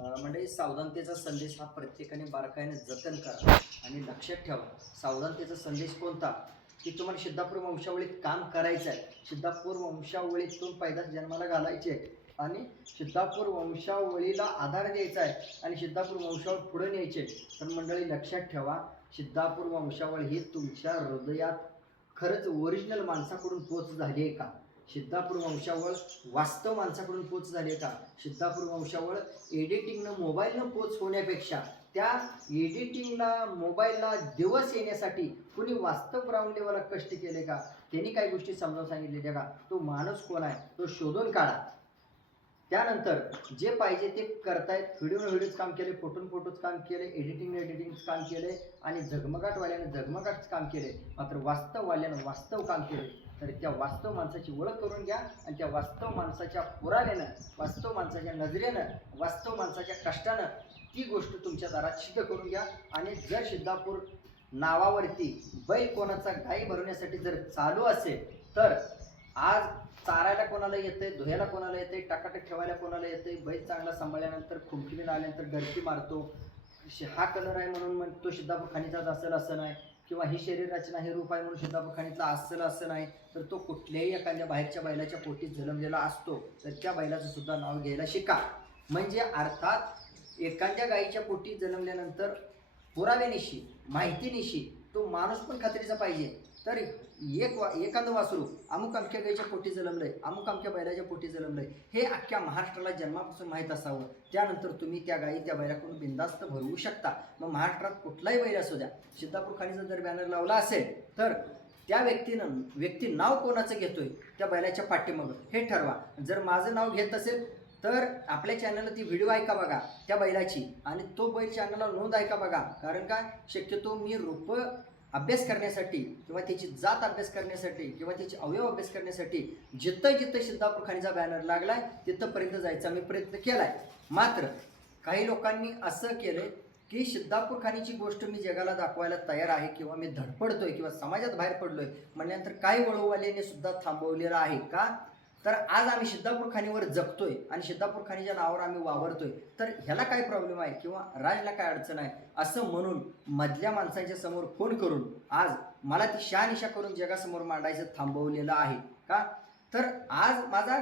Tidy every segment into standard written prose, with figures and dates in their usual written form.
म्हणजे सावधानतेचा संदेश हा प्रत्येकाने बारकाईने जतन करा आणि लक्षात ठेवा. सावधानतेचा संदेश कोणता? की तुम्हाला सिद्धापूर वंशावळीत काम करायचं आहे. सिद्धापूर वंशावळीतून पैदास जन्माला घालायची आहे आणि सिद्धापूर वंशावळीला आधार द्यायचा आहे आणि सिद्धापूर वंशावळ पुढे न्यायचे. तर मंडळी लक्षात ठेवा, सिद्धापूर वंशावळ ही तुमच्या हृदयात खरंच ओरिजिनल माणसाकडून पोच झाली आहे का? सिद्धापूर वंशावळ वास्तव माणसाकडून पोच झाली आहे का? सिद्धापूर वंशावळ एडिटिंगनं मोबाईलनं पोच होण्यापेक्षा त्या एडिटिंगला मोबाईलला दिवस येण्यासाठी कुणी वास्तव ग्राउंड लेवलला कष्ट केले का? त्यांनी काही गोष्टी समजावून सांगितलेल्या का? तो माणूस कोण आहे तो शोधून काढा. त्यानंतर जे पाहिजे ते करतायत. व्हिडिओच काम केले, फोटोच काम केले, एडिटिंगच काम केले आणि झगमगाटवाल्यानं झगमगाटच काम केले. मात्र वास्तववाल्यानं वास्तव काम केले. तर त्या वास्तव माणसाची ओळख करून घ्या आणि त्या वास्तव माणसाच्या पुराव्यानं, वास्तव माणसाच्या नजरेनं, वास्तव माणसाच्या कष्टानं ती गोष्ट तुमच्या दारात सिद्ध करून घ्या. आणि जर सिद्धापूर नावावरती बैल कोणाचा गाई भरवण्यासाठी जर चालू असेल तर आज चारायला कोणाला येतंय, धुयाला कोणाला येतंय, टाकाटक ठेवायला कोणाला येतंय, बैल चांगला सांभाळल्यानंतर खुंटीला आल्यानंतर डरकी मारतो, हा कलर आहे म्हणून तो सिद्धापूर खाणीचाच असेल असं नाही, किंवा ही शरीर रचना हे रूप आहे म्हणून सिद्धापूर खाणीतला असेल असं नाही. तर तो कुठल्याही एखाद्या बाहेरच्या बैलाच्या पोटी जन्मलेला असतो. तर त्या बैलाचं सुद्धा नाव घ्यायला शिका. म्हणजे अर्थात एखाद्या गायीच्या पोटी जन्मल्यानंतर पुराव्यानिशी, माहितीनिशी तो माणूस पण खात्रीचा पाहिजे. तर एखादं वासरू अमुक अमक्या गाईच्या पोटी जन्मलंय, अमुक अमक्या बैलाच्या पोटी जन्मलंय, हे अख्ख्या महाराष्ट्राला जन्मापासून माहीत असावं. त्यानंतर तुम्ही त्या गाई त्या बैलाकडून बिनधास्त भरवू शकता. मग महाराष्ट्रात कुठलाही बैल असू द्या, सिद्धापूर खाणीचा जर बॅनर लावला असेल तर त्या व्यक्ती नाव कोणाचं घेतोय त्या बैलाच्या पाठीमागं हे ठरवा. जर माझं नाव घेत असेल तर आपल्या चॅनलला ती व्हिडिओ ऐका बघा त्या बैलाची, आणि तो बैल चॅनलला नोंद ऐका बघा. कारण काय, शक्यतो मी रूप अभ्यास करण्यासाठी किंवा त्याची जात अभ्यास करण्यासाठी किंवा त्याची अवयव अभ्यास करण्यासाठी जिथं जिथं सिद्धापूर खाणीचा बॅनर लागलाय तिथंपर्यंत जायचा मी प्रयत्न केलाय. मात्र काही लोकांनी असं केलंय की सिद्धापूर खाणीची गोष्ट मी जगाला दाखवायला तयार आहे किंवा मी धडपडतोय किंवा समाजात बाहेर पडलोय म्हणल्यानंतर काही वळूवाल्याने सुद्धा थांबवलेलं आहे का? तर आज आम्ही सिद्धापूर खाणीवर जगतोय आणि सिद्धापूर खाणीच्या नावावर आम्ही वावरतोय, तर ह्याला काय प्रॉब्लेम आहे किंवा राजला काय अडचण आहे असं म्हणून मधल्या माणसांच्या समोर फोन करून आज मला ती शहानिशा करून जगासमोर मांडायचं थांबवलेलं आहे का? तर आज माझा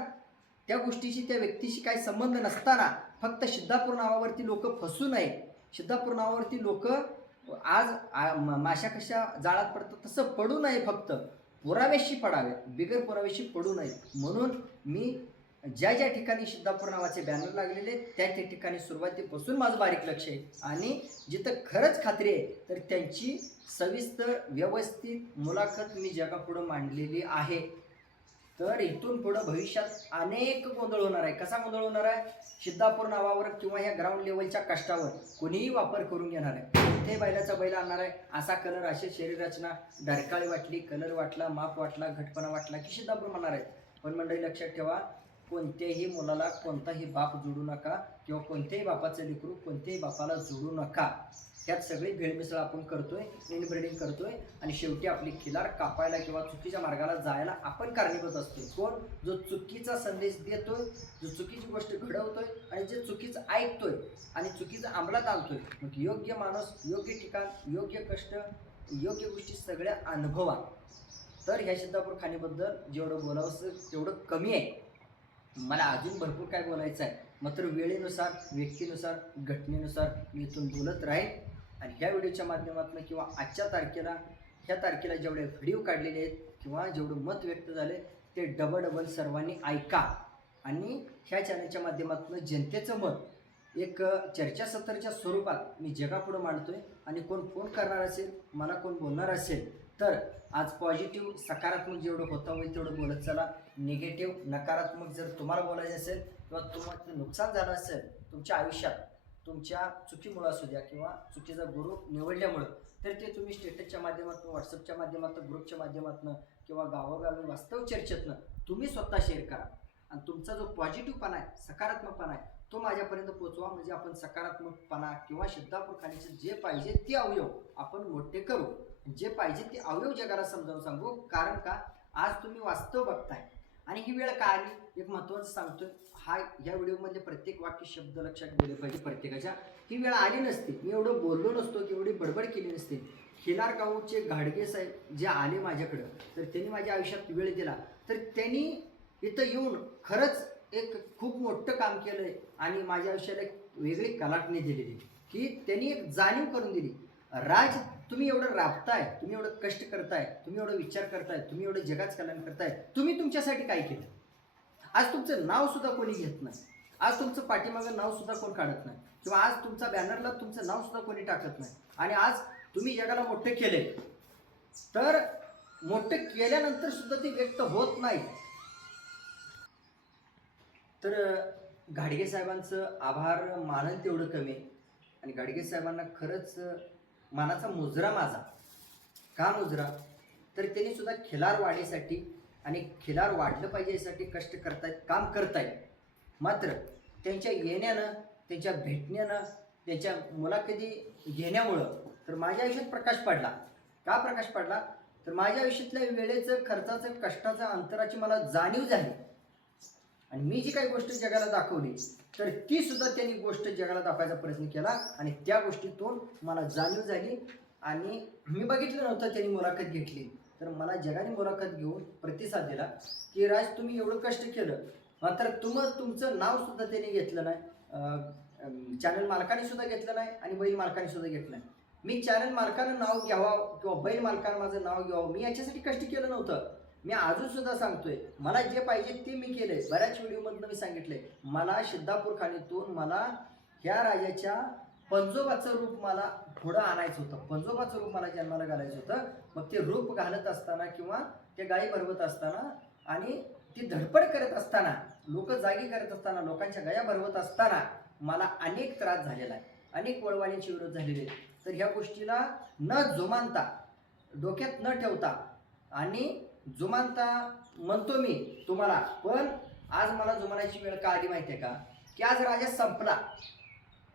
त्या गोष्टीशी त्या व्यक्तीशी काही संबंध नसताना फक्त सिद्धापूर नावावरती लोक फसू नये, सिद्धापूर नावावरती लोक आज माशा कशा जाळात पडतात तसं पडू नये, फक्त पुराव्याशी पडावे, बिगर पुराव्याशी पडू नये. म्हणून मी ज्या ज्या ठिकाणी सिद्धापूर नावाचे बॅनर लागलेले त्या ठिकाणी सुरुवातीपासून माझं बारीक लक्ष आहे आणि जिथं खरंच खात्री आहे तर त्यांची सविस्तर व्यवस्थित मुलाखत मी जगापुढं मांडलेली आहे. तर इथून पुढं भविष्यात अनेक गोंधळ होणार आहे. कसा गोंधळ होणार आहे? सिद्धापूर नावावर किंवा या ग्राउंड लेवलच्या कष्टावर कोणीही वापर करून घेणार आहे. कोणत्याही बैलाचा बैल आणणार आहे, असा कलर, अशी शरीर रचना, डरकाळी वाटली, कलर वाटला, माप वाटला, घटपणा वाटला की सिद्धापूर म्हणणार आहे. पण मंडळी लक्षात ठेवा, कोणत्याही मुलाला कोणताही बाप जोडू नका किंवा कोणत्याही बापाचं लेकरू कोणत्याही बापाला जोडू नका. त्यात सगळी भेळमिसळ आपण करतोय, इनब्रीडिंग करतोय आणि शेवटी आपली खिलार कापायला किंवा चुकीच्या मार्गाला जायला आपण कारणीभूत असतोय. कोण? जो चुकीचा संदेश देतोय, जो चुकीची गोष्ट घडवतोय आणि जे चुकीचं ऐकतोय आणि चुकीचं अंमलात आणतोय. मग योग्य माणूस, योग्य ठिकाण, योग्य कष्ट, योग्य गोष्टी सगळ्या अनुभवा. तर ह्या सिद्धापूर खाणीबद्दल जेवढं बोलावंसं तेवढं कमी आहे. मला अजून भरपूर काय बोलायचं आहे, मात्र वेळेनुसार, व्यक्तीनुसार, घटनेनुसार मी इथून बोलत राहील. आणि ह्या व्हिडिओच्या माध्यमातून किंवा आजच्या तारखेला, ह्या तारखेला जेवढे व्हिडिओ काढलेले आहेत किंवा जेवढं मत व्यक्त झाले ते डबल सर्वांनी ऐका. आणि ह्या चॅनलच्या माध्यमातून जनतेचं मत एक चर्चासत्राच्या स्वरूपात मी जगापुढं मांडतोय. आणि कोण फोन करणार असेल, मला कोण बोलणार असेल तर आज पॉझिटिव्ह सकारात्मक जेवढं होतं होईल तेवढं बोलत चला. निगेटिव्ह नकारात्मक जर तुम्हाला बोलायचं असेल किंवा तुम्हाला नुकसान झालं असेल तुमच्या आयुष्यात, तुमच्या चुकीमुळं असू द्या किंवा चुकीचा गुरु निवडल्यामुळं, तर ते तुम्ही स्टेटसच्या माध्यमातून, व्हॉट्सअपच्या माध्यमातून, ग्रुपच्या माध्यमातून किंवा गावोगावी वास्तव चर्चेतनं तुम्ही स्वतः शेअर करा. आणि तुमचा जो पॉझिटिव्हपणा आहे, सकारात्मकपणा आहे तो माझ्यापर्यंत पोचवा. म्हणजे आपण सकारात्मकपणा किंवा सिद्धापूर खाणीचे जे पाहिजे ते अवयव आपण मोठे करू, जे पाहिजे ते अवयव जगाला समजावून सांगू. कारण का, आज तुम्ही वास्तव बघताय आणि ही वेळ का आली एक महत्त्वाचं सांगतोय. ह्या व्हिडिओमधले प्रत्येक वाक्य शब्द लक्षात गेले पाहिजे प्रत्येकाच्या. ही वेळ आली नसती, मी एवढं बोललो नसतो की एवढी बडबड केली नसती. खिलार गावचे घाडगे साहेब जे आले माझ्याकडं, तर त्यांनी माझ्या आयुष्यात वेळ दिला, तर त्यांनी इथं येऊन खरंच एक खूप मोठं काम केलंय आणि माझ्या आयुष्याला एक वेगळी कलाटणी दिलेली, की त्यांनी एक जाणीव करून दिली. राज, तुम्ही एवढं राबताय, तुम्ही एवढं कष्ट करताय, तुम्ही एवढं विचार करताय, तुम्ही एवढं जगाचं कल्याण करताय, तुम्ही तुमच्यासाठी काय केलं? आज तुमचं नाव सुद्धा कोणी घेत नाही, आज तुमचं पाठीमागं नाव सुद्धा कोण काढत नाही, किंवा आज तुमचा बॅनरला तुमचं नाव सुद्धा कोणी टाकत नाही. आणि आज तुम्ही जगाला मोठे केले, तर मोठे केल्यानंतर सुद्धा ते व्यक्त होत नाही. तर घाडगे साहेबांचं आभार मानन तेवढं कमी आहे. आणि घाडगे साहेबांना खरंच मानाचा मुजरा माझा. का मुजरा? तर त्यांनी सुद्धा खिलार वाढीसाठी आणि खिलार वाढलं पाहिजे यासाठी कष्ट करतायत, काम करतायत. मात्र त्यांच्या येण्यानं, त्यांच्या भेटण्यानं, त्यांच्या मुलाखती घेण्यामुळं तर माझ्या आयुष्यात प्रकाश पडला. का प्रकाश पडला? तर माझ्या आयुष्यातल्या वेळेचं, खर्चाचं, कष्टाचं, अंतराची मला जाणीव झाली. आणि मी जी काही गोष्ट जगाला दाखवली, तर ती सुद्धा त्यांनी गोष्ट जगाला दाखवायचा प्रयत्न केला आणि त्या गोष्टीतून मला जाणीव झाली. आणि मी बघितलं नव्हतं त्यांनी मुलाखत घेतली, तर मला जगाने मुलाखत घेऊन प्रतिसाद दिला की राज, तुम्ही एवढं कष्ट केलं, मात्र तुमचं नाव सुद्धा त्यांनी घेतलं नाही, चॅनल मालकाने सुद्धा घेतलं नाही आणि बैल मालकाने सुद्धा घेतलं नाही. मी चॅनल मालकानं नाव घ्यावं किंवा बैल मालकानं माझं नाव घ्यावं, मी याच्यासाठी कष्ट केलं नव्हतं. मी अजून सुद्धा सांगतोय, मला जे पाहिजे ते मी केलंय. बऱ्याच व्हिडिओमधनं मी सांगितलंय, मला सिद्धापूर खाणीतून मला ह्या राजाच्या पंजोबाचं रूप मला पुढं आणायचं होतं, पंजोबाचं रूप मला जन्माला घालायचं होतं. मग ते रूप घालत असताना किंवा ते गायी भरवत असताना आणि ती धडपड करत असताना, लोक जागी करत असताना, लोकांच्या गाया भरवत असताना मला अनेक त्रास झालेला आहे, अनेक वळवाण्याचे विरोध झालेले आहेत. तर ह्या गोष्टीला न जुमानता, डोक्यात न ठेवता आणि जुमानता म्हणतो मी तुम्हाला, पण आज मला जुमानाची वेळ का आली माहिती आहे का? की आज राजा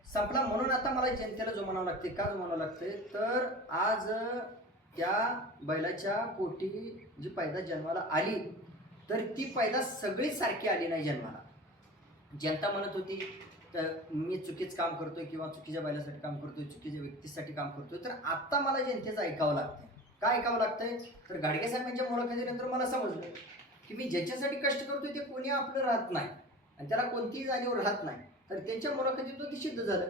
संपला म्हणून आता मला जनतेला जुमानावं लागते. का जुमानावं लागते? तर आज त्या बैलाच्या पोटी जी पैदास जन्माला आली, तर ती पैदास सगळीच सारखी आली नाही जन्माला. जनता म्हणत होती तर मी चुकीचं काम करतोय किंवा चुकीच्या बैलासाठी काम करतोय, चुकीच्या व्यक्तीसाठी काम करतोय. तर आता मला जनतेचं ऐकावं लागतं. काय ऐकावं लागतंय? तर घाडगे साहेबांच्या मुलाखतीनंतर मला समजलं की मी ज्याच्यासाठी कष्ट करतोय ते कोणी आपलं राहत नाही आणि त्याला कोणतीही जाणीव राहत नाही. तर त्यांच्या मुलाखतीतून ते सिद्ध झालं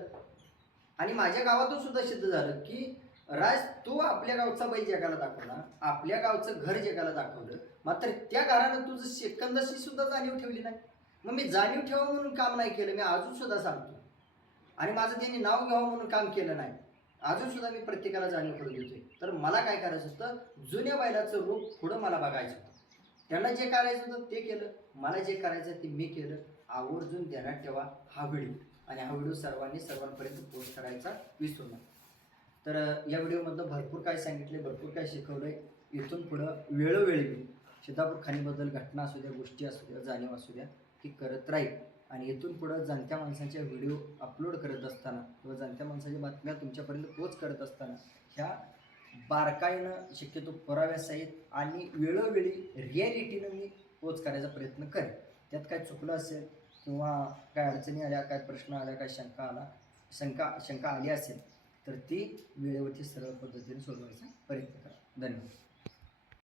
आणि माझ्या गावातून सुद्धा सिद्ध झालं की राज, तू आपल्या गावचा बैल जगाला दाखवला, आपल्या गावचं घर जगाला दाखवलं, मात्र त्या घरानं तुझं सेकंदाची सुद्धा जाणीव ठेवली नाही. मग मी जाणीव ठेवावं म्हणून काम नाही केलं, मी अजून सुद्धा सांगतो. आणि माझं त्यांनी नाव घ्यावं म्हणून काम केलं नाही, अजून सुद्धा मी प्रत्येकाला जाणीव करून देतोय. तर मला काय करायचं होतं? जुन्या बैलाचं रूप पुढं मला बघायचं होतं. त्यांना जे करायचं होतं ते केलं, मला जे करायचं ते मी केलं. आवर्जून ध्यानात ठेवा हा व्हिडिओ, आणि हा व्हिडिओ सर्वांपर्यंत पोस्ट करायचा विसरू नका. तर या व्हिडिओमधनं भरपूर काय सांगितले, भरपूर काय शिकवलंय. इथून पुढं वेळोवेळी मी सिद्धापूर खाणीबद्दल घटना असू द्या, गोष्टी असू द्या, जाणीव असू द्या, ती करत राहील. आणि इथून पुढं जाणत्या माणसांच्या व्हिडिओ अपलोड करत असताना किंवा जाणत्या माणसाच्या बातम्या तुमच्यापर्यंत पोच करत असताना ह्या बारकाईनं, शक्यतो पुराव्यासहित आणि वेळोवेळी रिॲलिटीनं मी पोच करायचा प्रयत्न करेन. त्यात काय चुकलं असेल किंवा काय अडचणी आल्या, काय प्रश्न आल्या, काय शंका आली असेल, तर ती वेळेवरती सरळ पद्धतीने सोडवायचा प्रयत्न करा. धन्यवाद.